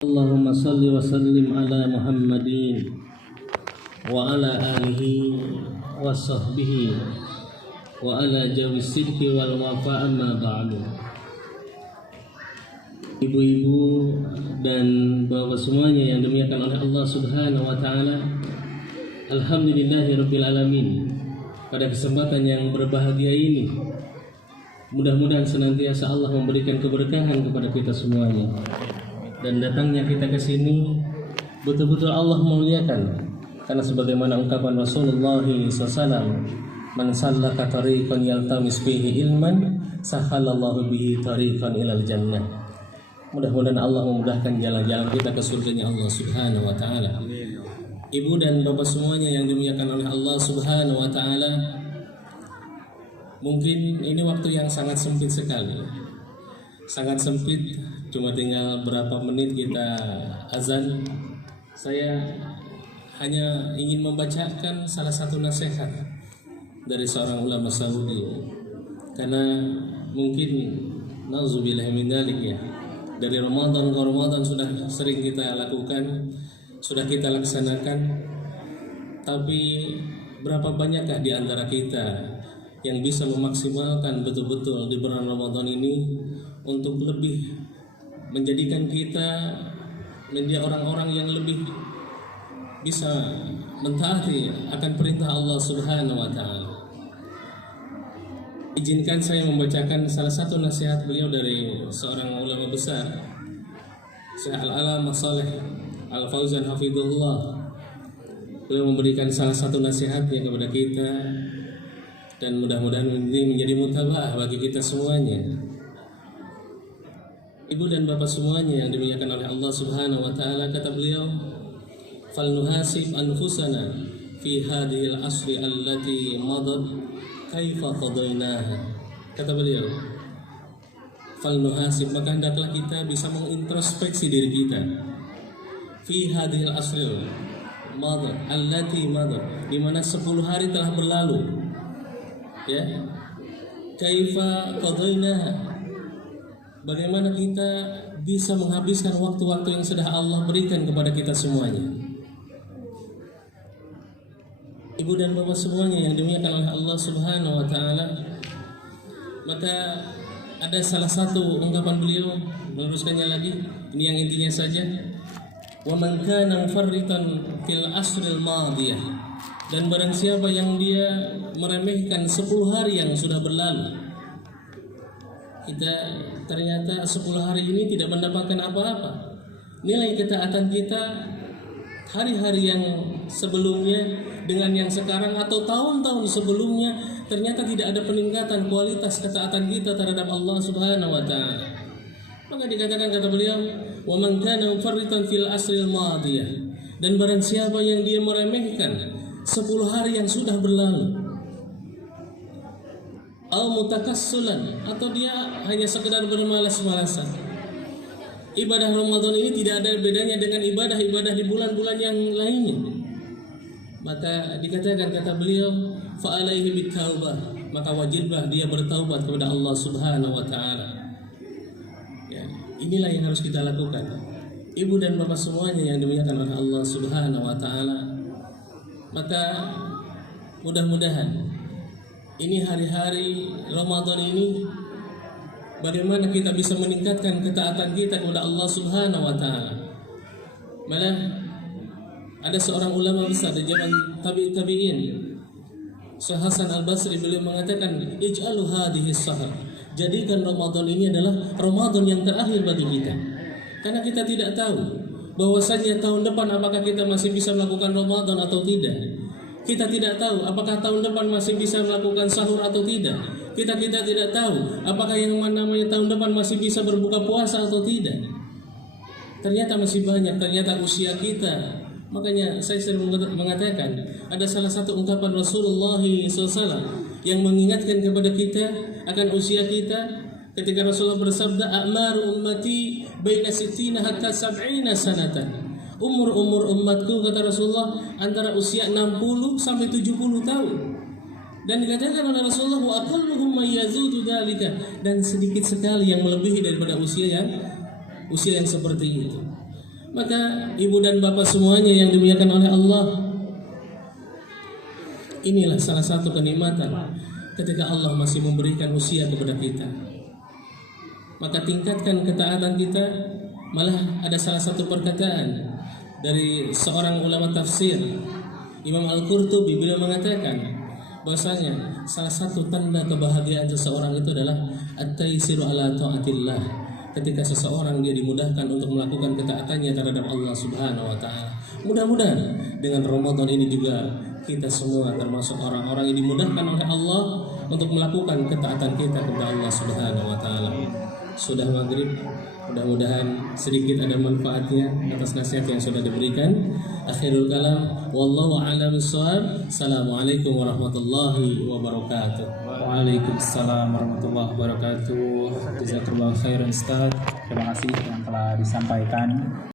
Allahumma salli wa sallim ala Muhammadin wa ala alihi wa sahbihi wa ala jawis sidqi wal wafa amma ba'du. Ibu-ibu dan bapak semuanya yang dimuliakan oleh Allah Subhanahu wa taala, alhamdulillahirabbil alamin. Pada kesempatan yang berbahagia ini, mudah-mudahan senantiasa Allah memberikan keberkahan kepada kita semuanya. Dan datangnya kita ke sini betul-betul Allah memuliakan, karena sebagaimana ungkapan Rasulullah SAW, "Man sallaka tariqan yaltamis fihi ilman, sahalallahu bihi tariqan ilal jannah." Mudah-mudahan Allah memudahkan jalan-jalan kita ke surganya Allah Subhanahu wa taala. Ibu dan bapak semuanya yang dimuliakan oleh Allah Subhanahu wa taala, mungkin ini waktu yang sangat sempit sekali. Sangat sempit, cuma tinggal berapa menit kita azan. Saya hanya ingin membacakan salah satu nasihat dari seorang ulama Saudi, karena mungkin nauzubillahi min dzalik ya, dari Ramadan ke Ramadan sudah sering kita lakukan, sudah kita laksanakan, tapi berapa banyakkah di antara kita yang bisa memaksimalkan betul-betul di bulan Ramadan ini untuk lebih menjadikan kita menjadi orang-orang yang lebih bisa mentaati akan perintah Allah Subhanahu wa taala. Izinkan saya membacakan salah satu nasihat beliau dari seorang ulama besar, Syekh Al-Alamah Shalih Al-Fauzan hafizahullah. Beliau memberikan salah satu nasihatnya kepada kita, dan mudah-mudahan ini menjadi mutabaah bagi kita semuanya. Ibu dan bapak semuanya yang dimuliakan oleh Allah Subhanahu wa taala, kata beliau, "Fal nuhasib anfusana fi hadhil asri allati madat kaifa qadainaha." Kata beliau, "Fal nuhasib," maka hendaklah kita bisa mengintrospeksi diri kita, fi hadhil asri madat allati madat, di mana 10 hari telah berlalu, ya, kaifa qadainaha, bagaimana kita bisa menghabiskan waktu-waktu yang sudah Allah berikan kepada kita semuanya. Ibu dan bapak semuanya yang dimuliakan oleh Allah Subhanahu wa taala, maka ada salah satu ungkapan beliau, meluruskannya lagi, ini yang intinya saja. "Wa man kana mufarritan fil asril madiyah," dan barang siapa yang dia meremehkan 10 hari yang sudah berlalu. Kita ternyata 10 hari ini tidak mendapatkan apa-apa. Nilai ketaatan kita hari-hari yang sebelumnya dengan yang sekarang atau tahun-tahun sebelumnya, ternyata tidak ada peningkatan kualitas ketaatan kita terhadap Allah Subhanahu wa taala. Maka dikatakan, kata beliau, "Wa man kana mufarritan fil asril madiyah," dan barang siapa yang dia meremehkan 10 hari yang sudah berlalu, al mutakassulan, atau dia hanya sekedar bermalas-malasan. Ibadah Ramadan ini tidak ada bedanya dengan ibadah-ibadah di bulan-bulan yang lainnya. Maka dikatakan, kata beliau, fa alaihi bitaubah, maka wajiblah dia bertaubat kepada Allah Subhanahu wa taala. Ya, inilah yang harus kita lakukan. Ibu dan bapak semuanya yang dimuliakan oleh Allah Subhanahu wa taala. Maka mudah-mudahan ini hari-hari Ramadan ini, bagaimana kita bisa meningkatkan ketaatan kita kepada Allah Subhanahu wa taala. Malah ada seorang ulama besar di zaman tabi'in, Syekh Hasan Al-Basri, beliau mengatakan, "Ij'alu hadhihi shahr," jadikan Ramadan ini adalah Ramadan yang terakhir bagi kita. Karena kita tidak tahu bahwasanya tahun depan apakah kita masih bisa melakukan Ramadan atau tidak. Kita tidak tahu apakah tahun depan masih bisa melakukan sahur atau tidak. Kita tidak tahu apakah yang namanya tahun depan masih bisa berbuka puasa atau tidak. Ternyata masih banyak, ternyata usia kita. Makanya saya sering mengatakan, ada salah satu ungkapan Rasulullah SAW yang mengingatkan kepada kita akan usia kita, ketika Rasulullah bersabda, "A'maru ummati baina sittina hatta sab'ina sanatan." Umur umatku, kata Rasulullah, antara usia 60 sampai 70 tahun. Dan dikatakan oleh Rasulullah, wa aqalluhum may yazudu dzalika, dan sedikit sekali yang melebihi daripada usia yang seperti itu. Maka ibu dan bapak semuanya yang dimuliakan oleh Allah, inilah salah satu kenikmatan ketika Allah masih memberikan usia kepada kita. Maka tingkatkan ketaatan kita. Malah ada salah satu perkataan dari seorang ulama tafsir, Imam Al-Qurtubi, beliau mengatakan bahwasanya salah satu tanda kebahagiaan seseorang itu adalah at-taisiru ala taatillah. Ketika seseorang dia dimudahkan untuk melakukan ketaatannya terhadap Allah Subhanahu wa taala. Mudah-mudahan dengan Ramadan ini juga kita semua termasuk orang-orang yang dimudahkan oleh Allah untuk melakukan ketaatan kita kepada Allah Subhanahu wa taala. Sudah maghrib, mudah-mudahan sedikit ada manfaatnya atas nasihat yang sudah diberikan. Akhirul kalam, wallahu a'lam bishawab. Assalamualaikum warahmatullahi wabarakatuh. Waalaikumsalam warahmatullahi wabarakatuh. Jazakallahu khairan Ustaz. Terima kasih yang telah disampaikan.